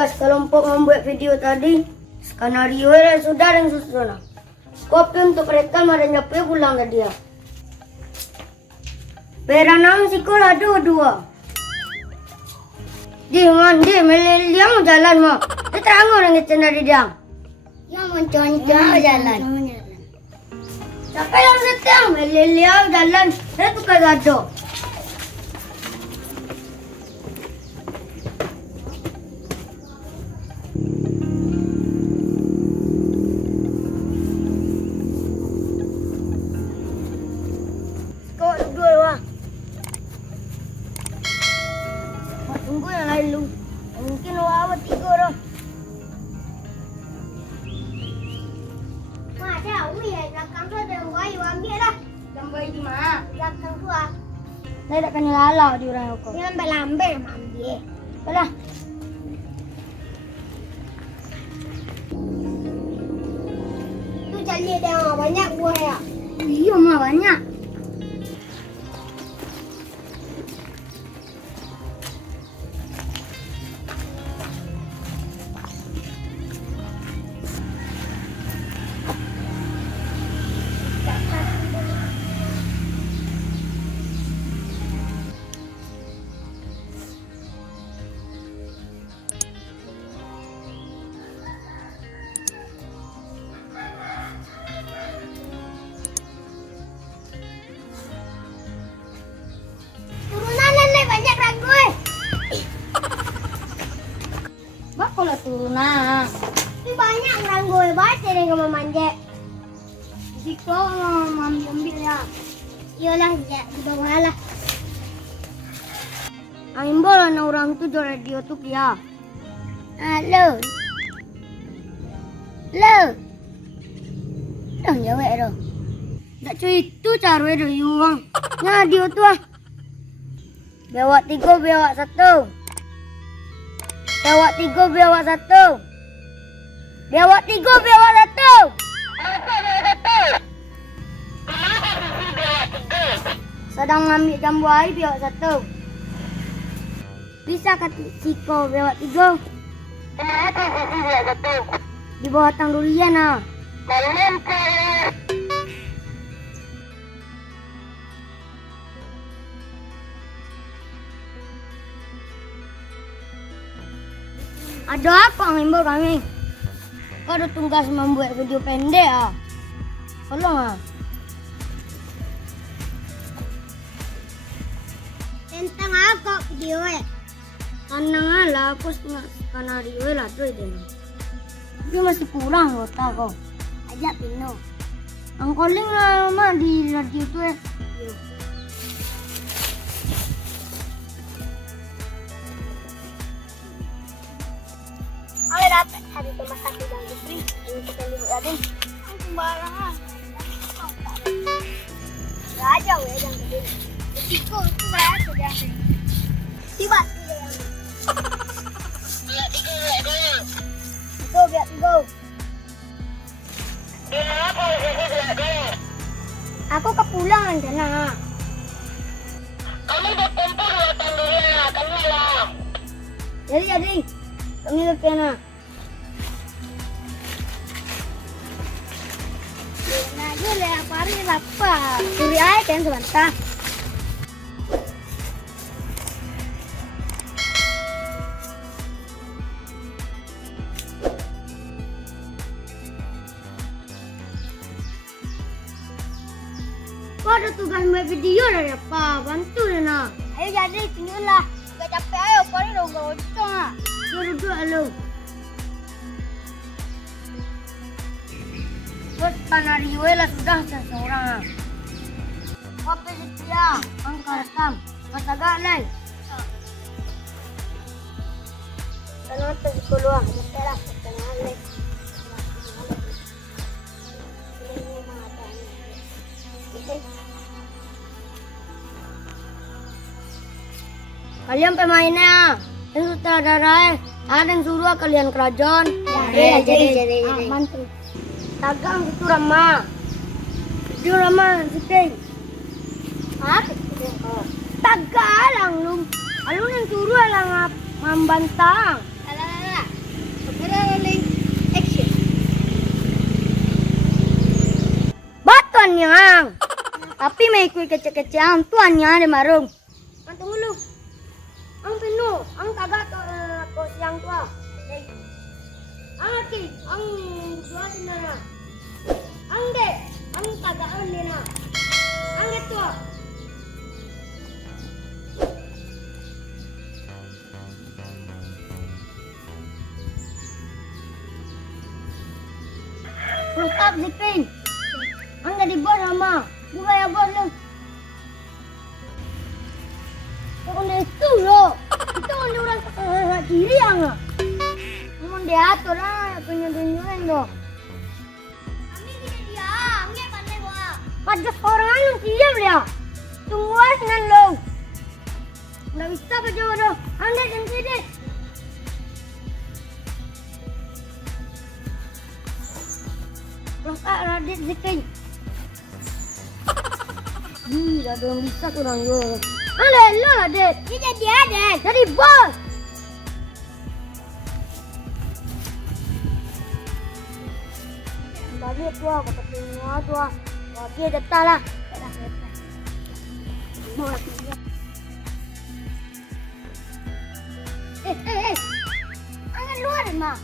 Tugas kelompok membuat video tadi. Skenario sudah dan susun. Kopi untuk rekam dan nyapu pulang ke dia. Beranang sekolah dua-dua. Di meleliang mau jalan mau. Dia terang orang itu dari dia. Yang menconcoh jalan. Siapa yang setia meleliang jalan. Dia tukar gado. Kau dua wah. Tunggu yang lalu. Mungkin awak tiga orang. Mak, ada ui belakang tu ada bayi ambil lah. Yang bayi di mana? Belakang tu ah. Saya tak kena lalau di orang aku. Dia lambat mak ambil. Alah. Tu cari dia banyak buah ya. Iya mak banyak. Kalau turunan ini banyak orang gue baca deh kamu manja jika ambil ya iyalah di bawah lah angin bola na orang tu jual radio tu ya halo dah jawab dah tak cuy itu cara dia yuang nah dia tu ah bewak 3 bewak 1 Bewak 3, bewak 1. Bewak 3, bewak 1. Sedang ambil jambu air, bewak 1. Bisa kata Siko, bewak 3. Di bawah tang durian ah. Ada apa ngimbau kami? Kau ada tugas membuat video pendek ah. Tolong ah. Tentang apa video eh? Karena lah aku setengah skenario lah tu itu. Tapi masih kurang kota kau. Ajak Pino. Ang calling lah mak di radio tu eh. Oleh dapat hari rumah sakit dan istri ini kita lihat Raden. Sembarangan. Raja weh yang gede. Tiko itu berapa dia? Tiba dia. Biar 3 dulu. Itu biar 3. Dia apa dia? Aku kepulangan sana. Kamu berkumpul datang dulu ya, kamu lah. Jadi. Kami lepas na. Nah, je lah apa hari lapar. Curi air kan sebentar. Kau ada tugas buat video dah apa? Bantu dia nak. Ayo jadi tinggallah. Gak capek ayo, kau ni dah gocong ah. Duduk halo. Buat skenario lah sudah seseorang. Kopi setia, angka rekam, mata galai. Kalau tu sekolah, mesti lah sekolah. Kalian pemainnya. Itu sutradara ada yang suruh kalian kerajaan. Jadi. Mantu. Tagang itu Rama. Itu Rama sedih. Tagalang lu. Alun yang suruh lang membantang. Alah. yang. Tapi may ikut kecil-kecil tuannya ada marung. Ang tunggu lu. Ang penuh, ang kagak to siang tua. Ang aki, ang dua dinana. Ang dek, ang kagak ang dina. Ang tua. Pelukap zipin. Ang jadi bos sama. Bukan ya bos lu. Kau itu loh. Itu orang kiri yang. Mau diatur lah tunjuk-tunjukin loh. Kami tidak diam, nggak pandai gua. Pada orang lu diam ya. Tunggu aja lo. Nggak bisa berjodoh. Anda dan tidak. Pelukap Radit zipin. Dah belum bisa kurang yo. Ale, lo Dad. Dia jadi ada. Jadi bos. Bagi tua, kata tua tua. Bagi datang lah. Angan luar mah.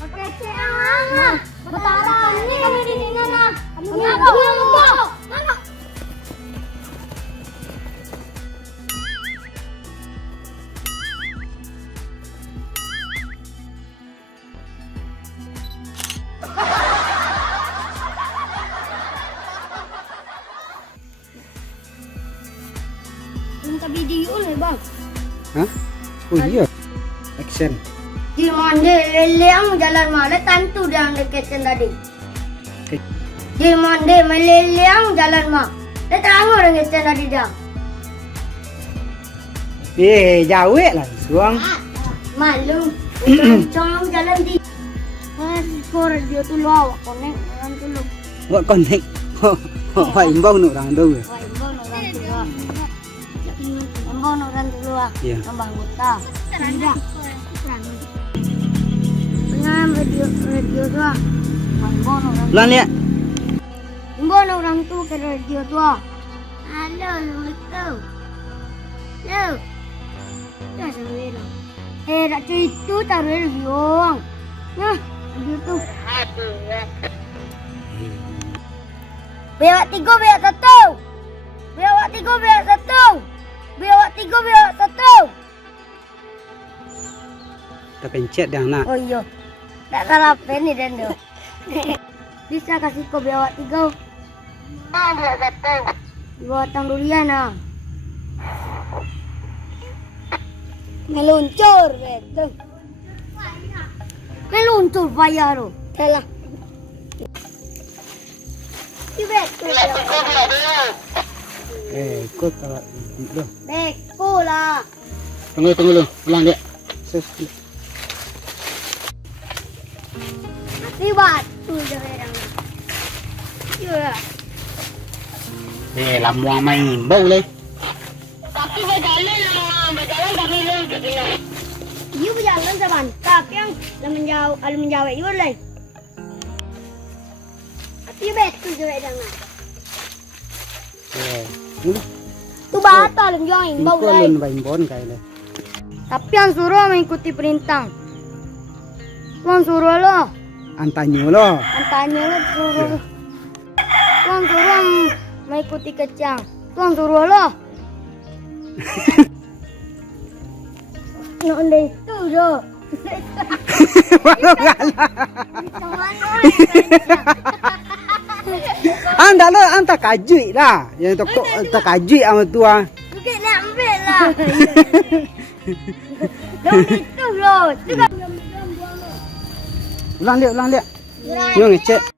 Pakai ceang. Betapa ini kami di sini lah. Mana? Minta video nih bang. Hah? Oh iya. Action. Di mana leleang jalan mana tantu yang deketin tadi. Di mana meleleang jalan mah. Dia terang orang deketin tadi dah. Jauh lah, suang. Malu. Jangan jalan di. Kor dia tu luar konek orang tu lu. Buat connect. Wah, imbau nu orang tu. Wah, imbau orang tu luar. Imbau orang tu luar. Iya. Tambah buta. Tidak. Dengan radio tu ah. Imbau orang. Lan ya. Imbau orang tu ke radio tu ah. Halo, lu. Lu. Ya sebelum. Dak cuy itu taruh radio. Nah, radio tu. Bewak 3, bewak 1. Bewak 3, bewak 1. Bewak 3, bewak 1. Kita pencet dah nak. Oh iya. Tak salah pen ni dan tu. Bisa kasih kau bewak 3. Bewak 1. Bewak tang durian ah. Meluncur betul. Meluncur payah tu. Salah. Ikut kalau itu. Beko lah. Tunggu lu. Ulang dia. Mati batu je orang. Ya. Lama main bau leh. Tapi berjalan kami lu. You berjalan zaman. Tapi yang menjauh you lah. Tapi betul je orang. Tu bata lang join bau lah. Ikut main bon kaya leh. Tapi yang suruh mengikuti perintah. Tuan suruh lo. Antanyo lo. Antanya lo suruh. Tuan suruh mengikuti kecang. Tuan suruh lo. Nak itu je. Mana galah. Anda lo anta kajui lah. Yang tak kajui sama tua. Bukit nak ambil lah. Dong itu lo. Ulang dia. Dia ngecek.